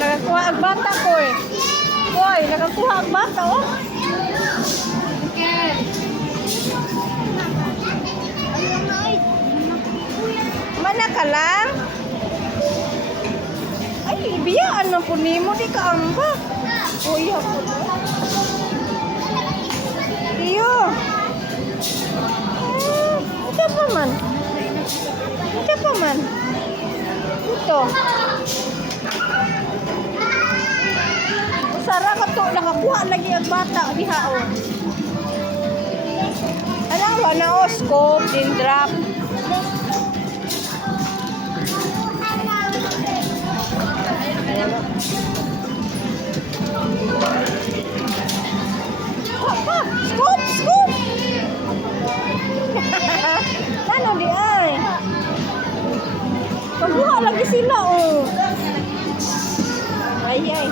nakakuha ang bata ko eh. Hoy, nakakuha ang bata oh. Mana ka lang? Ay, biyaan na po nimo di ka amba. Uy, ako. Iyo. Ito pa man. Ito pa man. Ito. Sara ka to, nakakuha lagi ang bata diha oh. Alam ba na oh, scope, din drop. Scoop, scoop. Ano di ay? Pagbuha lagi sila oh. Ay ay.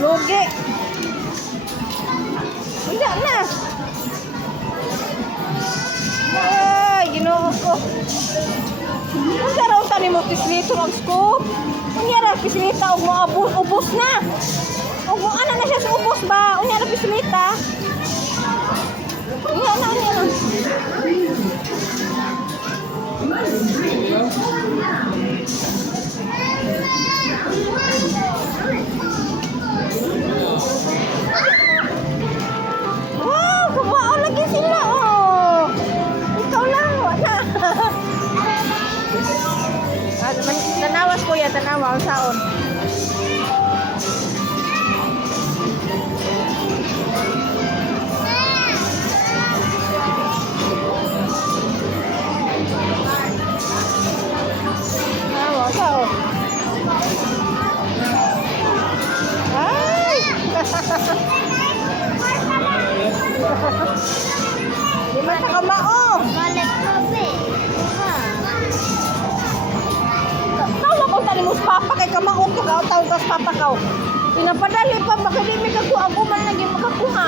Lugi. Wala na. Ay, ginoo ko. Kung saraw tani mo pislito ang scoop. Unya ra pislita og mo ubos na. Og mo ana na siya sa ubos ba? Unya ra pislita. Unya na. Wow, kumao lagi sila oh. Ikaw lang wala. Tanawas ko ya, tanawa saon. Tanawa saon. Ay! Di man sa kamao. Balik kape. Tawa ko tali mo sa papa kay kamaon ka tawag ka sa papa ka. Pinapadali pa makadimi ka ko aguman lagi makakuha.